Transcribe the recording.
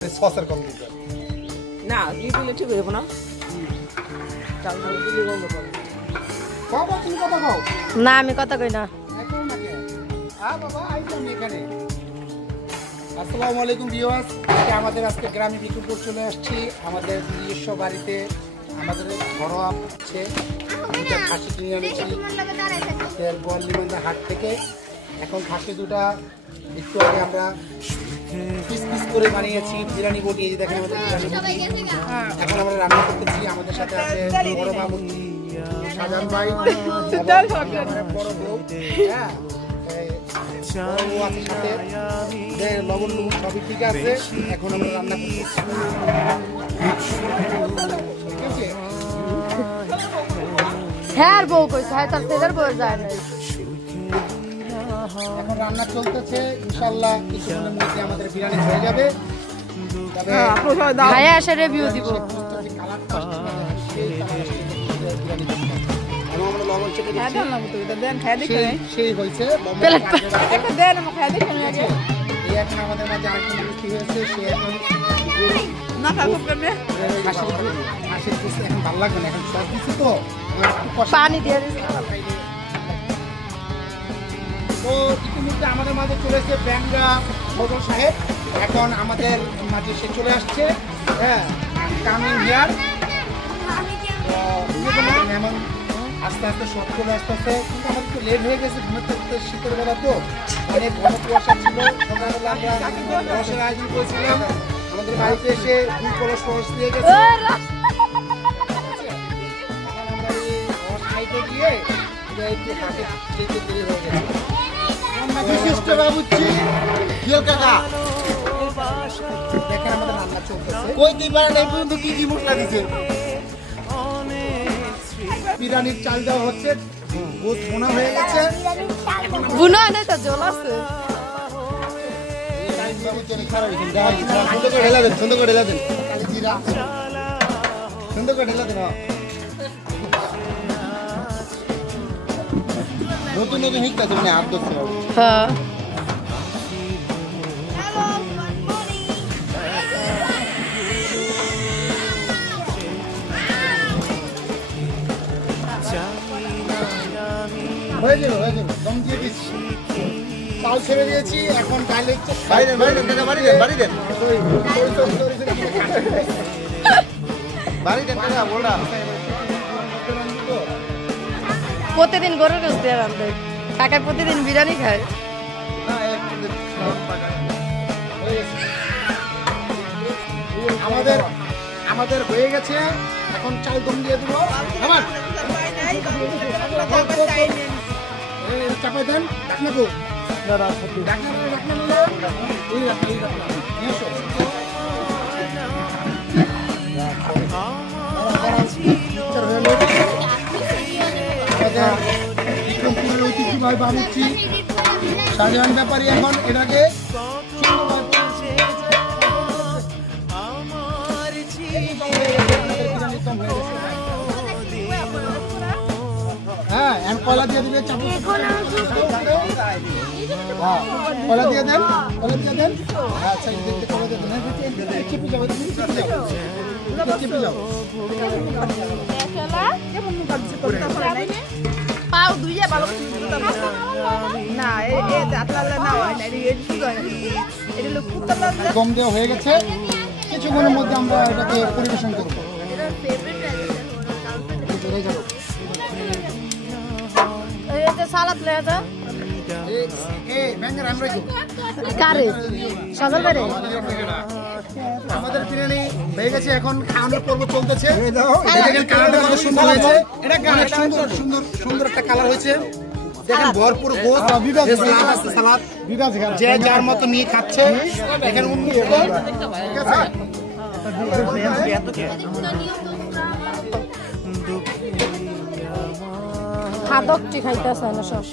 সসের কম দিতে না ই দিলে ঠিক হবে না চাল ডাল দিলে বন্ধ করো বাবা তুমি কথা কও না আমি কথা কই না এখন নাকি বাবা আইতাম এখানে আসসালামু আলাইকুম ভিউয়ার্স আমাদের আজকে গ্রামে বিকুপুর চলে আসছি আমাদের নিজস্ব বাড়িতে আমাদের ঘরোয়া আছে দুটো খাসি কিনে এনেছি বললিমন্দা হাট থেকে এখন খাসি দুটা একটু আগে আমরা পিস পিস করে বানিয়েছি বিরিয়ানি বটি এই দেখেন আমাদের বিরিয়ানি এখন আমরা রান্না করতেছি আমাদের সাথে আছে বড় বাবু সাজান ভাই বড় বউ হ্যাঁ লবণ লবণ সবই ঠিক আছে এখন আমরা রান্না করছি হ্যাঁ বউ কইছে হ্যাঁ তার ছেলের বউ যায় না এখন রান্না চলতেছে ইনশাআল্লাহ কিছুক্ষণের মধ্যে আমাদের বিরিয়ানি হয়ে যাবে তবে ভাইয়া এসে রিভিউ দিব আমরা লবণ চেপে দিচ্ছি সেই হয়েছে একটা দেন আমাকে খাই দেখেন আগে এই এখন আমাদের মাঝে আরেকটা মিষ্টি হয়েছে সে এখন না খাবো কেমনে হাসির কিছু এখন ভালো লাগবে না এখন সস দিচ্ছি তো পানি দিয়ে দিছি তো ইতিমধ্যে আমাদের মাঝে চলে এসেছে ব্যাংরা ফজল সাহেব এখন আমাদের মাঝে সে চলে আসছে হ্যাঁ কামিং হিয়ার এমন আস্তে আস্তে সব চলে আসতেছে কিন্তু আমাদের একটু লেট হয়ে গেছে ঘুমের থাকতে শীতের বেলা তো অনেক ঘন কুয়াশা ছিল সকালবেলা আমরা রসের আয়োজন করেছিলাম আমাদের বাড়িতে এসে 2 কলস রস দিয়ে গেছে আমরা এই রস খাইতে গিয়ে একটু হাতে খেতে দেরি হয়ে গেছে বিশিষ্ট বাবুচ্ছি জিয়াল কাকা দেখেন আমাদের রান্না চলতেছে কই দিবার নাই পর্যন্ত কি কি মশলা দিছে বিরিয়ানির চাল দেওয়া হচ্ছে গোস বোনা হয়ে গেছে বুনো না তো জল আছে সুন্দর করে ঢেলা দেন সুন্দর করে ঢেলা দেন জিরা সুন্দর করে ঢেলা দেন নতুন নতুন হিট আছে মানে হাত ধরছে হ্যাঁ হয়ে যাবে দম দিয়ে দিচ্ছি চাল ছেড়ে দিয়েছি এখন ডালে বাড়ি দেন বাড়ি দেন কাকা বাড়ি দেন বাড়ি দেন বাড়ি দেন কাকা বলরা প্রতিদিন গরুর গোশত দিয়ে রান্ধে কাকা প্রতিদিন বিরিয়ানি খায় আমাদের আমাদের হয়ে গেছে এখন চাল দম দিয়ে দিব আমার চাপাই দেন ডাকনাবো ঐতিহ্যবাহী বাবুর্চি শাহজাহান ব্যাপারী এখন এটাকে হ্যাঁ কলা দিয়ে দিলে চাপু কলা দিয়ে দেন আচ্ছা দেখতে কলা দিয়ে দেন চেপে যাবে তুমি চেপে যাও পাও দুইয়া ভালো না এই দাঁতলা না হয় না এই কি করে এটা লোক কুত্তালা গম দেওয়া হয়ে গেছে কিছুক্ষণের মধ্যে আমরা এটাকে পরিবেশন করবো সালাদ লয়ে যা কারে সজল বাইরে আমাদের বিরিয়ানি হয়ে গেছে এখন খাওয়ানোর পর্ব চলতেছে কালারটা কত সুন্দর হয়েছে এটা সুন্দর সুন্দর সুন্দর একটা কালার হয়েছে দেখেন ভরপুর গোশত সালাদ যে যার মতো নিয়ে খাচ্ছে দেখেন উন্মুক্ত ঠিক আছে খাদকটি খাইতেছে না সব